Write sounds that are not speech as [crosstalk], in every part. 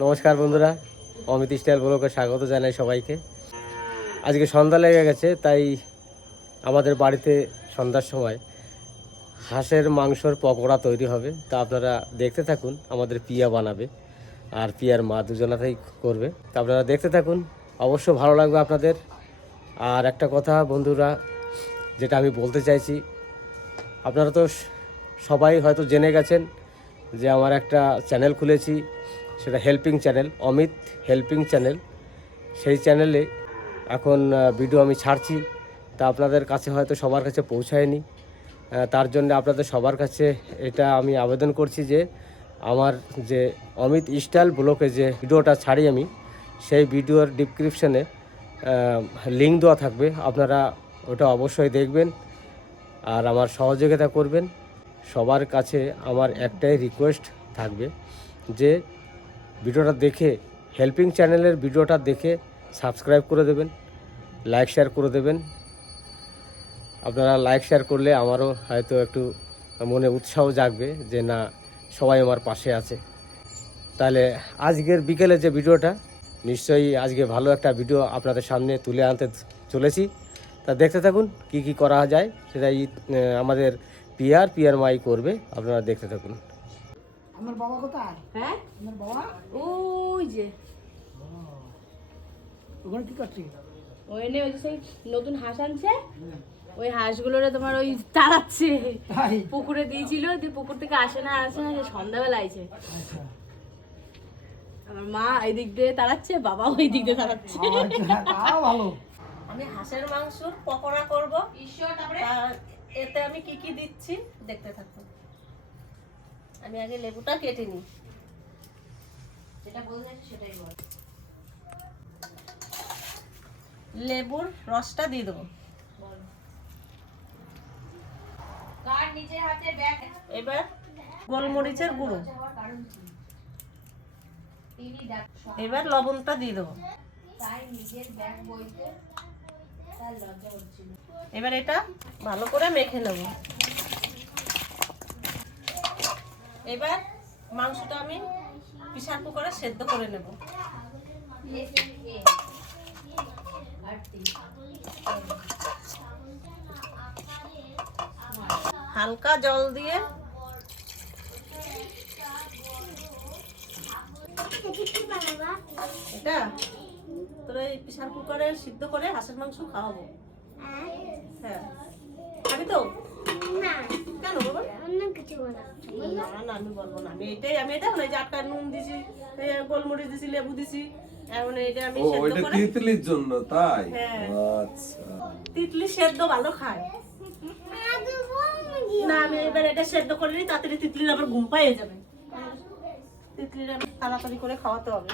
নমস্কার বন্ধুরা, অমিত স্টাইল ব্লকে স্বাগত জানাই সবাইকে। আজকে সন্ধ্যা লেগে গেছে, তাই আমাদের বাড়িতে সন্ধ্যার সময় হাঁসের মাংসর পকোড়া তৈরি হবে। তা আপনারা দেখতে থাকুন, আমাদের পিয়া বানাবে আর পিয়ার মা দুজনাতেই করবে। তা আপনারা দেখতে থাকুন, অবশ্য ভালো লাগবে আপনাদের। আর একটা কথা বন্ধুরা, যেটা আমি বলতে চাইছি, আপনারা তো সবাই হয়তো জেনে গেছেন যে আমার একটা চ্যানেল খুলেছি সেটা helping channel Amit helping channel সেই চ্যানেলে এখন ভিডিও আমি ছাড়ছি। তা আপনাদের কাছে হয়তো সবার কাছে পৌঁছায়নি। তার জন্য আপনাদের সবার কাছে এটা আমি আবেদন করছি যে, আমার যে অমিত স্টাইল ব্লকে যে ভিডিওটা ছাড়ি আমি, সেই ভিডিওর ডিসক্রিপশনে লিঙ্ক দেওয়া থাকবে। আপনারা ওটা অবশ্যই দেখবেন আর আমার সহযোগিতা করবেন। সবার কাছে আমার একটাই রিকোয়েস্ট থাকবে যে ভিডিওটা দেখে হেল্পিং চ্যানেলের ভিডিওটা দেখে সাবস্ক্রাইব করে দেবেন লাইক শেয়ার করে দেবেন। আপনারা লাইক শেয়ার করলে আমারও হয়তো একটু মনে উৎসাহ জাগবে যে না, সবাই আমার পাশে আছে। তাহলে আজকের বিকেলে যে ভিডিওটা, নিশ্চয়ই আজকে ভালো একটা ভিডিও আপনাদের সামনে তুলে আনতে চলেছি। তা দেখতে থাকুন, কি কি করা যায়, সেটাই আমাদের পিয়ার পিয়ার মাই করবে, আপনারা দেখতে থাকুন। আমার বাবা কোথায়? হ্যাঁ? আমার বাবা? ওই যে। ওখানে কি করছি? ওই এনে ওই সেই নতুন হাঁস আনছে। ওই হাঁসগুলোরে তোমার ওই তাড়াচ্ছে। পুকুরে দিয়েছিল দিয়ে পুকুর থেকে আসে না আসে না সে সন্ধ্যাবেলা আইছে। আচ্ছা। আমার মা এই দিক দিয়ে তাড়াচ্ছে বাবা ওই দিক দিয়ে তাড়াচ্ছে। আচ্ছা ভালো। আমি হাঁসের মাংসর পকোড়া করব। তা এতে আমি কি কি দিচ্ছি দেখতে থাকুন আমি আগে লেবুটা কেটে নিই। যেটা বলতে সেটাই বল। লেবুর রসটা দিয়ে দেবো। এবার গোলমরিচের গুঁড়ো। এবার লবণটা দিয়ে দেবো। এবার এটা ভালো করে মেখে নেব। এবার মাংসটা আমি প্রেসার কুকারে সেদ্ধ করে নেব। হালকা জল দিয়ে এটা তোরা এই প্রেসার কুকারে সিদ্ধ করে হাঁসের মাংস খাওয়াবো। হ্যাঁ। খাবি তো? কেন না না আমি বলব না। আমি এটাই আমি এটা হলো এই যে নুন দিছি গোলমরিচ দিছি লেবু দিছি এখন এটা আমি ও সেদ্ধ ওইটা করে তিতলির জন্য তাই? হ্যাঁ। আচ্ছা। তিতলি সেদ্ধ ভালো খায়। না আমি এবার এটা সেদ্ধ করে নিই তাড়াতাড়ি তিতলির আবার ঘুম পাইয়ে যাবে। তিতলির আমি তাড়াতাড়ি করে খাওয়াতে হবে।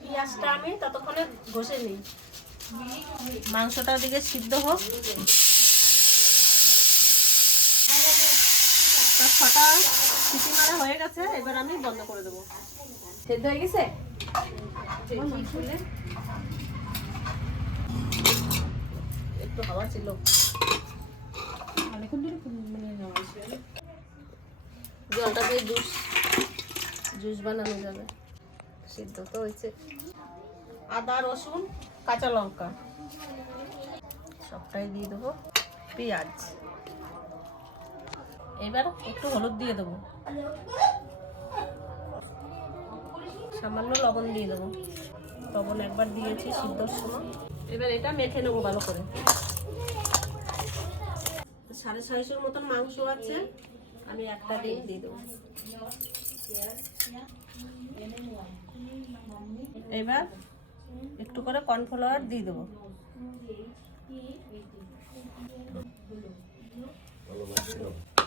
পেঁয়াজটা আমি ততক্ষণে ঘষে নিই। মাংসটা দিকে সিদ্ধ হোক তা ছটা সিটি মারা হয়ে গেছে এবার আমি বন্ধ করে দেবো। সেদ্ধ হয়ে গেছে? একটু হাওয়া ছিল। জলটা দিয়ে জুস জুস বানানো যাবে। সিদ্ধ তো হয়েছে। আদা রসুন কাঁচা লঙ্কা। সবটাই দিয়ে দেবো। পেঁয়াজ। এবার একটু হলুদ দিয়ে দেবো। সামান্য লবণ দিয়ে দেবো। লবণ একবার দিয়েছি সিদ্ধর সময়। এবার এটা মেখে নেব ভালো করে। সাড়ে ছয়শোর মতন মাংস আছে, আমি একটা দিয়ে দিয়ে দেবো। এবার একটু করে কর্নফ্লাওয়ার দিয়ে দেবো।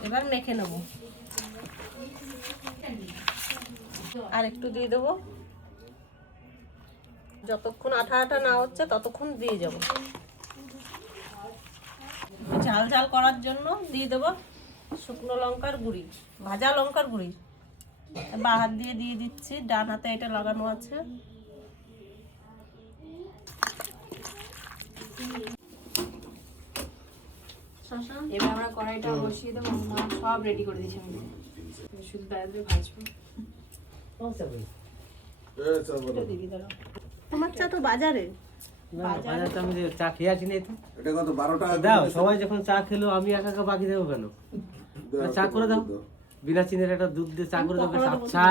এবার মেখে নেব। আর একটু দিয়ে দেবো। যতক্ষণ আঠা আঠা না হচ্ছে, ততক্ষণ দিয়ে যাব। ঝাল ঝাল করার জন্য দিয়ে দেবো শুকনো লঙ্কার গুঁড়ি, ভাজা লঙ্কার গুঁড়ি। বা হাত দিয়ে দিয়ে দিচ্ছি, ডান হাতে এটা লাগানো আছে। এবার আমরা কড়াইটা বসিয়ে দেবো মা সব রেডি করে দিয়েছি আমি শুধু বেড়াতে ভাজবো। তোমার চা তো বাজারে। না বাজারে তো আমি চা খেয়ে আছি তো। এটা কত বারো টাকা দাও সবাই যখন চা খেলো আমি একা একা বাকি দেবো কেন? চা করে দাও। বিনা চিনির একটা দুধ দিয়ে চা করে দাও আচ্ছা।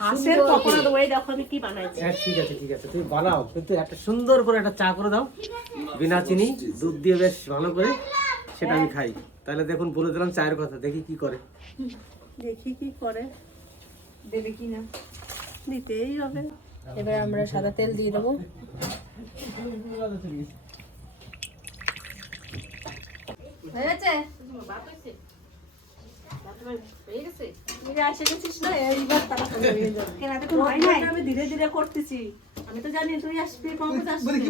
হাঁসের পকোড়া দেবো। এই দেখো আমি কি বানাইছি হ্যাঁ, ঠিক আছে ঠিক আছে তুমি বানাও কিন্তু একটা সুন্দর করে একটা চা করে দাও। বিনা চিনি দুধ দিয়ে বেশ ভালো করে সেটা আমি খাই। তাহলে দেখুন বলে দিলাম চায়ের কথা দেখি কি করে। দেখি কি করে। দেবে কি না? দিতেই হবে। এবার আমরা সাদা তেল দিয়ে দেবো। আমি ধীরে ধীরে করতেছি। আমি তো জানি তুই আসবি কখন আসবি?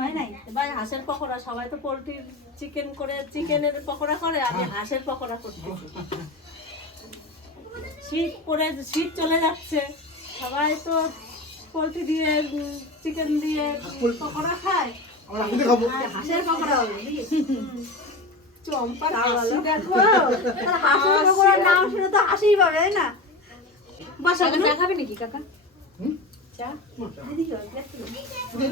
হয় নাই? ভাই হাঁসের পকোড়া সবাই তো পোলট্রির চিকেন করে চিকেনের পকোড়া করে আমি হাঁসের পকোড়া করতেছি। শীত পরে শীত চলে যাচ্ছে। সবাই তো পোলট্রি দিয়ে চিকেন দিয়ে পকোড়া খায়। হাঁসের পকোড়া হবে [laughs] চম্পা দেখো। হাঁসের পকোড়ার নাম শুনে তো হাসিই পাবে তাই না? বাসা কাকা চা খাবে নাকি কাকা? ওই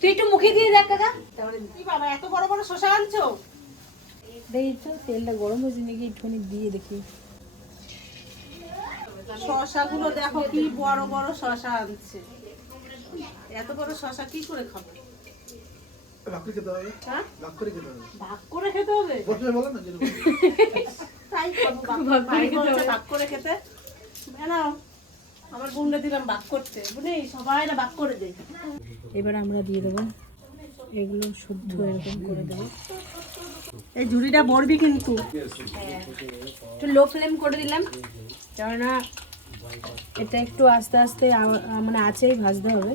তুই একটু মুখে দিয়ে দেখ কাকা। কি বাবা এত বড় বড় শশা আনছো? দেখি তো তেলটা গরম হয়েছে নাকি একটুখানি দিয়ে দেখি। শশাগুলো দেখো কি বড় বড় শশা আনছে। এত বড় শশা কি করে খাব? হ্যাঁ? ভাগ করে খেতে হবে। তাই খাব, ভাগ- ভাই বলছে ভাগ করে খেতে। না আমার বোনরা দিলাম বাক করতে। বুঝলি? সবাই না বাক করে দেয়। এবার আমরা দিয়ে দেবো এগুলো শুদ্ধ এরকম করে দেবো। এই ঝুড়িটা বড়বি কিন্তু। একটু লো ফ্লেম করে দিলাম। কেননা এটা একটু আস্তে আস্তে মানে আছেই ভাজতে হবে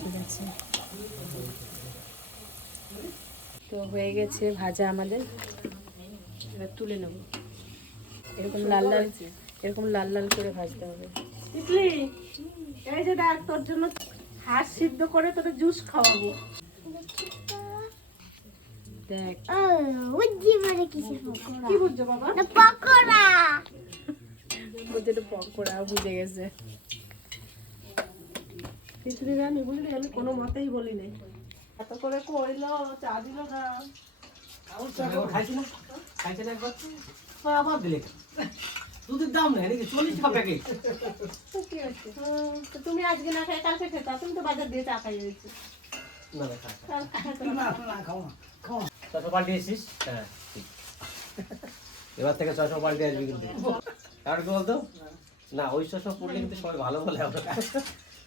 ঠিক আছে। তো হয়ে গেছে ভাজা আমাদের। এবার তুলে নেব। এরকম লাল লাল এরকম লাল লাল করে ভাজতে হবে। বুঝলি এই যে দেখ তোর জন্য হাঁস সিদ্ধ করে তোকে জুস খাওয়াবো। দেখ। কি বুঝছ বাবা? বুঝে তো পকোড়া বুঝে গেছে। আমি কোনো মতেই বলি নাই এত করে কইলো চা দিল না। হ্যাঁ, আবার দিলে দুধের দাম নেই নাকি চল্লিশ টাকা প্যাকেট তুমি আজকে না খাই কালকে খেতা তুমি তো বাজার দিয়ে চা খাই হয়েছে হ্যাঁ ঠিক। এবার থেকে ছশো পাল্টে আসবি কিন্তু। আর কি বলতো? না ওই ছশো পড়লে কিন্তু সবাই ভালো বলে। আমরা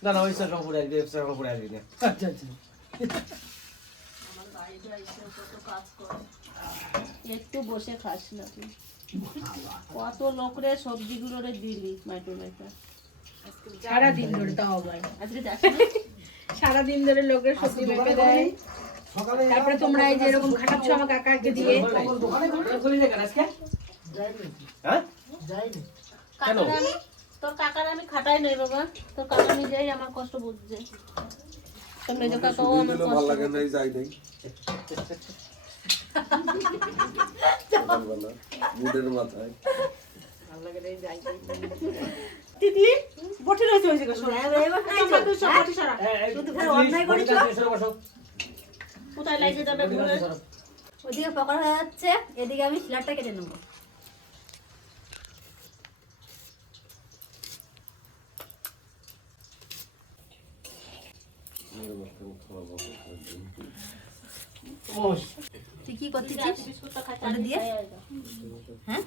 না না ওই ছশো পড়ে আসবি পড়ে আসবি না। আচ্ছা আচ্ছা। একটু বসে খাস না তুই। কত লোকরে সবজিগুলো রে দিলি মাইটো মাইটা সারাদিন ধরে তাও আবার। আজকে যাস সারাদিন ধরে লোকের সবজি মেপে দেয়। তারপরে তোমরা এই যে এরকম খাটাচ্ছ আমার কাকাকে দিয়ে। হ্যাঁ? কেন? কাকার আমি তোর কাকার আমি খাটাই নাই বাবা। তোর কাকা আমি যাই আমার কষ্ট বুঝছে। তোর মেজো কাকাও আমার ভালো লাগে নাই যাই নাই মুডের মাথায়। তিতলি বটি রয়েছে ওই জায়গায় সরা বটি সরা অন্যায় করেছ কোথায় লাগে যাবে ওদিকে পকড়া হয়ে যাচ্ছে এদিকে আমি শিলারটা কেটে নেব। তুই কি করতেছিস? বিস্কুটটা ওটা দিয়ে? হ্যাঁ?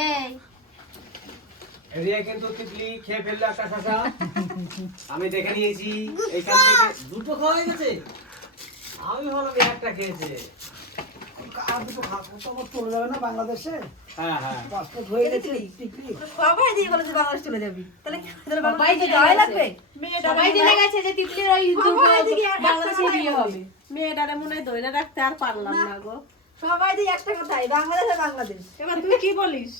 এই। এদিকে কিন্তু তিতলি খেয়ে ফেলল একটা শশা। আমি দেখে নিয়েছি এইখান থেকে দুটো খাওয়া হয়ে গেছে। আমি ভাবলাম একটা খেয়েছে। আর দুটো খাব তখন চলে যাবে না বাংলাদেশে? হ্যাঁ হ্যাঁ। পাসপোর্ট হয়ে গেছে সবাই দিয়ে বলে তুই বাংলাদেশ চলে যাবি। তাহলে কি তাহলে যাওয়াই লাগবে সবাই জেনে গেছে যে তিতলির ওই বাংলাদেশে বিয়ে হবে। মেয়েটারে মনে হয় ধরে রাখতে আর পারলাম না। গো। সবাই দিয়ে একটা কথাই বাংলাদেশ বাংলাদেশ। এবার তুই কি বলিস?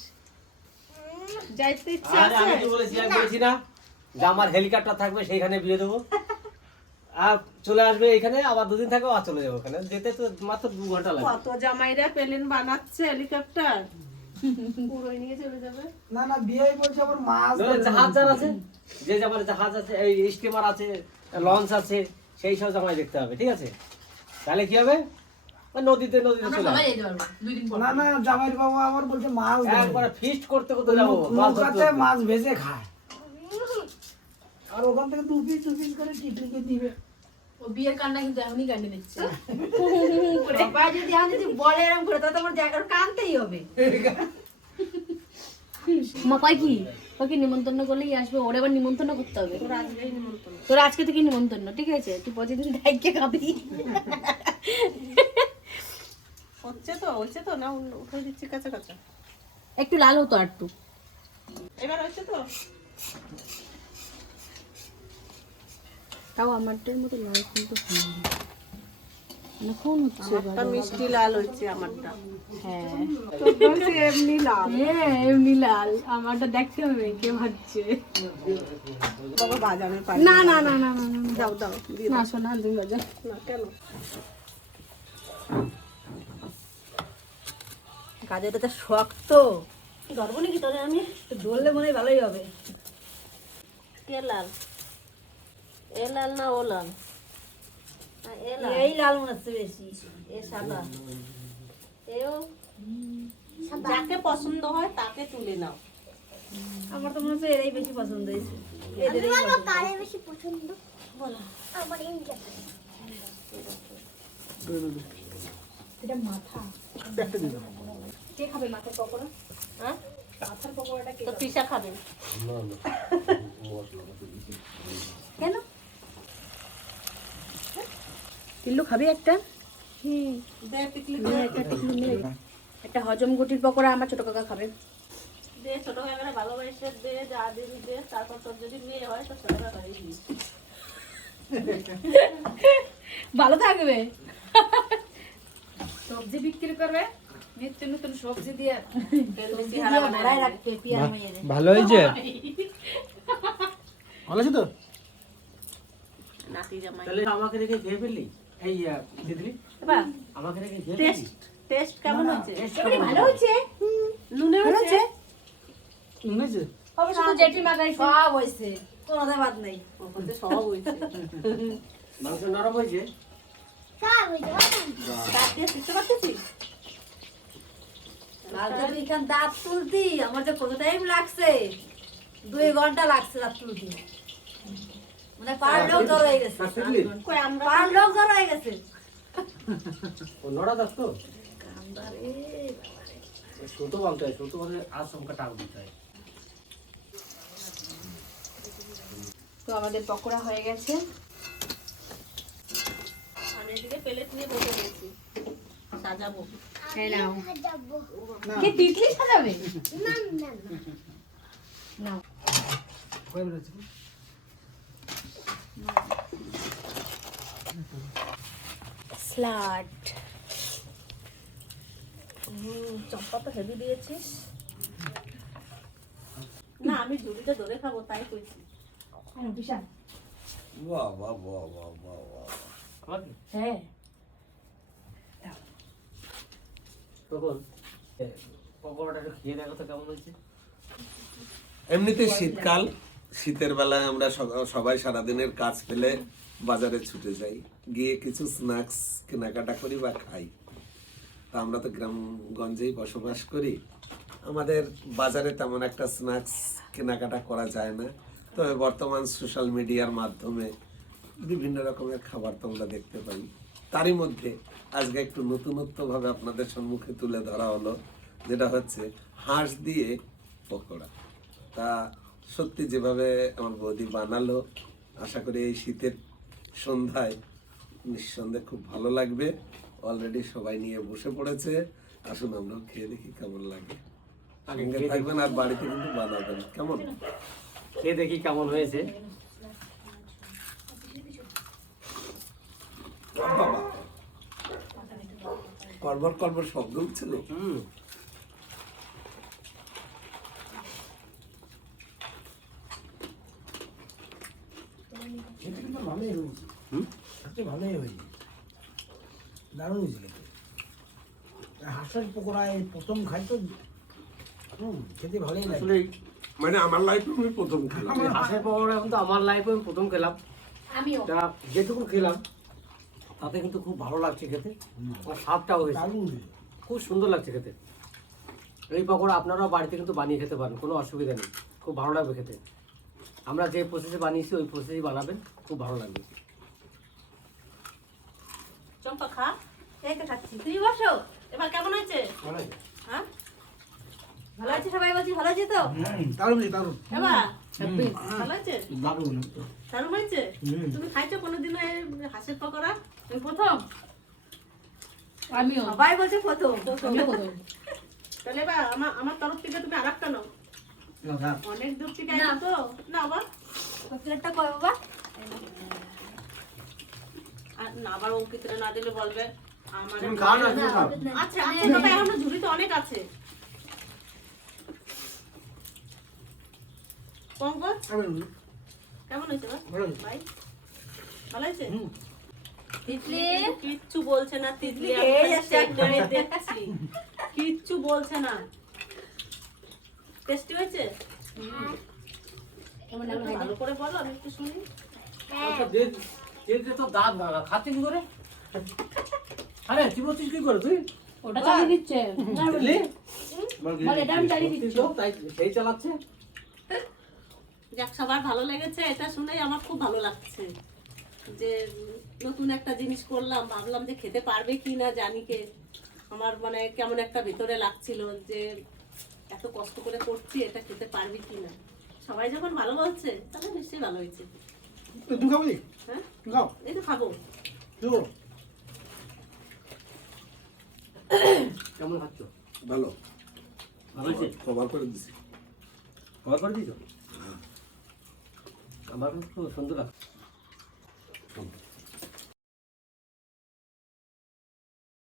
যাইতে ইচ্ছা আরে আমি আছে বলেছি বলছি না যে আমার হেলিকপ্টার থাকবে সেইখানে বিয়ে দেবো। আর চলে আসবে এখানে আবার দুদিন থাকবে আর চলে যাব ওখানে। যেতে তো মাত্র দু ঘণ্টা লাগবে কত জামাইরা প্লেন বানাচ্ছে হেলিকপ্টার পুরোই নিয়ে চলে যাবে। না না বিয়ে বলছে আবার মাছ জাহাজ আছে যে জামার জাহাজ আছে এই স্টিমার আছে লঞ্চ আছে সেই সব জামাই দেখতে হবে ঠিক আছে? তাহলে কি হবে? নদীতে নদীতে চলে না না জামাইর বাবা আবার বলছে মাছ। একবারে ফিস্ট করতে করতে যাব মাছ ভেজে খায়। আর ওখান থেকে দু পিস দু পিস করে টিটুকে দিবে। ও বিয়ের কান্না কিন্তু এমনই কান্না দিচ্ছে। [laughs] বাবা যদি আমি যদি বলে এরকম করে তাহলে তোমার জায়গার কানতেই হবে। মা কি? ওকে নিমন্ত্রণ করলেই আসবে ওর নিমন্ত্রণ করতে হবে। তোর আজকে থেকে নিমন্ত্রণ ঠিক আছে? তুই প্রতিদিন দায়িত্বে খাবি। হচ্ছে তো হচ্ছে তো না উঠে দিচ্ছি একটু লাল হতো আর একটু এবার হচ্ছে তো? তাও আমারটার মতো লাল কিন্তু হয়নি। এখন হচ্ছে আমারটা মিষ্টি লাল হচ্ছে আমারটা। হ্যাঁ। এমনি লাল। হ্যাঁ এমনি লাল। আমারটা দেখতে হবে কে ভাবছে। বাবা না না না না দাও দাও না শোনা তুমি বাজা। না কেন? কাজেটা তো শক্ত। ধরবো নাকি তোরে আমি? ধরলে মনে হয় ভালোই হবে। কে লাল? এ লাল না ও লাল? না, এ লাল এই লাল মনে হচ্ছে বেশি। এ সাদা। এও? যাকে পছন্দ হয় তাকে তুলে নাও। আমার তো মনে হচ্ছে এরাই বেশি পছন্দ হয়েছে। পছন্দ। এটা মাথা। কে খাবে মাথার পকোড়া? হ্যাঁ? মাথার পকোড়াটা কে তো পিসা খাবে। [laughs] তিল্লু খাবি একটা? একটা হজম গুটির পকোড়া আমার ছোট কাকা খাবে। দে ছোট কাকারে ভালোবাসে দে যা দিবি দে তারপর তোর যদি মেয়ে হয় তো ছোট কাকারে ভালো থাকবে। সবজি বিক্রি করবে নিত্য নতুন সবজি দিয়ে। ভালো হয়েছে? [laughs] ভালো আছে তো? নাতি জামাই। তাহলে আমাকে রেখে খেয়ে ফেললি? এই দিদি আমাকে টেস্ট টেস্ট কেমন হচ্ছে? ভালো হচ্ছে? নুনে হচ্ছে? শুনেছে অবশ্য তো জেঠি মাগাইছে সব হয়েছে কোনো বাদ নেই। ওখানে সব হয়েছে [laughs] মাংস নরম হয়েছে? কাট দিয়ে শিখতে পারতেছিস? কালকে এখান দাঁত তুলতি। আমার যে কত টাইম লাগছে? দুই ঘণ্টা লাগছে দাঁত তুলতি। পাড়ার লোক জড়ো হয়ে গেছে। কই আমরা পাড়ার লোক জড়ো হয়ে গেছে। ও নড়া দাস তো? ছোট বানতে হয় ছোট আসমকা টাক দিতে হয়। তো আমাদের পকোড়া হয়ে গেছে। আমি এদিকে প্লেট নিয়ে বসে গেছি। সাজাবো। হ্যাঁ নাও। কে তিতলি সাজাবে? নাও। স্লাড হুম চম্পা তো হেভি দিয়েছিস? না আমি ঝুড়িটা ধরে খাব তাই কইছি। বিশাল। বাহ বাহ বাহ বাহ বাহ বাহ। হ্যাঁ। তখন পকোড়াটা একটু খেয়ে দেখো তো কেমন হয়েছে। এমনিতে শীতকাল শীতের বেলায় আমরা সবাই সারাদিনের কাজ ফেলে বাজারে ছুটে যাই, গিয়ে কিছু স্ন্যাক্স কেনাকাটা করি বা খাই। তা আমরা তো গ্রামগঞ্জেই বসবাস করি। আমাদের বাজারে তেমন একটা স্ন্যাক্স কেনাকাটা করা যায় না। তবে বর্তমান সোশ্যাল মিডিয়ার মাধ্যমে বিভিন্ন রকমের খাবার তো আমরা দেখতে পাই। তারই মধ্যে আজকে একটু নতুনত্বভাবে আপনাদের সম্মুখে তুলে ধরা হলো, যেটা হচ্ছে হাঁস দিয়ে পকোড়া। তা সত্যি যেভাবে আমার বৌদি বানালো, আশা করি এই শীতের সন্ধ্যায়। নিঃসন্দেহে খুব ভালো লাগবে। অলরেডি সবাই নিয়ে বসে পড়েছে। আসুন আমরাও খেয়ে দেখি কেমন লাগে। সঙ্গে থাকবেন আর বাড়িতে কিন্তু বানাবেন। কেমন? খেয়ে দেখি কেমন হয়েছে। বাবা। কর্বর কর্বর শব্দ উঠছিল। হুম খেতে কিন্তু ভালোই হয়েছে হুম? খেতে ভালোই হয়েছে। দারুণ হয়েছে খেতে। হাঁসের পকোড়া এই প্রথম খাই তো হুম খেতে ভালোই লাগে। আসলে মানে আমার লাইফে আমি প্রথম খেলাম। হাঁসের পকোড়া এখন তো আমার লাইফে আমি প্রথম খেলাম। আমিও। যেটুকু খেলাম তাতে কিন্তু খুব ভালো লাগছে খেতে। আর স্বাদটাও হয়েছে। হয়েছে। খুব সুন্দর লাগছে খেতে। এই পকোড়া আপনারাও বাড়িতে কিন্তু বানিয়ে খেতে পারেন কোনো অসুবিধা নেই। খুব ভালো লাগবে খেতে। আমরা যে প্রসেসে বানিয়েছি ওই প্রসেসেই বানাবেন। খুব ভালো লাগবে। চম্পা খা। তো খাচ্ছি। তুমি বসো। এবার কেমন হয়েছে? ভালো হ্যাঁ? ভালো আছে সবাই বলছি ভালো আছে তো? দারুণ দারুণ। এবার? ভালো হয়েছে? দারুণ। দারুণ হয়েছে? তুমি খাইছো কোনোদিনও এই হাঁসের পকোড়া? তুমি প্রথম? আমিও। সবাই বলছে প্রথম। প্রথম। [laughs] তাহলে এবার আমার আমার তরফ থেকে তুমি আর একটা নাও। না, না, অনেক দূর থেকে তো? না আবার? প্লেটটা কয় বাবা? আর আবার অঙ্কিতরা না দিলে বলবে আমার আচ্ছা আচ্ছা তবে এখনও ঝুড়িতে অনেক আছে। পঙ্কজ? কেমন হয়েছে এবার? ভালো হয়েছে। ভাই? ভালো হয়েছে? তিতলি? কিচ্ছু বলছে না তিতলি দেখছি। কিচ্ছু বলছে না। টেস্টি হয়েছে? কেমন ভালো করে বলো আমি একটু শুনি। আচ্ছা, তো দাঁত ভাঙা। খাচ্ছিস কি করে? আরে কি করে তুই? ওটা চালিয়ে দিচ্ছে। বুঝলি? বল, এটা আমি চালিয়ে দিচ্ছি। তাই সেই চালাচ্ছে? যাক সবার ভালো লেগেছে। এটা শুনেই আমার খুব ভালো লাগছে যে নতুন একটা জিনিস করলাম। ভাবলাম যে খেতে পারবে কি না জানি কে। আমার মানে কেমন একটা ভেতরে লাগছিল যে এত কষ্ট করে করছি এটা খেতে পারবি কি না? সবাই যখন ভালো বলছে তাহলে নিশ্চয়ই ভালো হয়েছে। তুমি খাব? হ্যাঁ তুমি খাও এই তো খাব তুমি কেমন খাচ্ছ ভালো ভালো হয়েছে কভার করে দিছি খাবার করে দিয়েছ আমার খুব সুন্দর লাগছে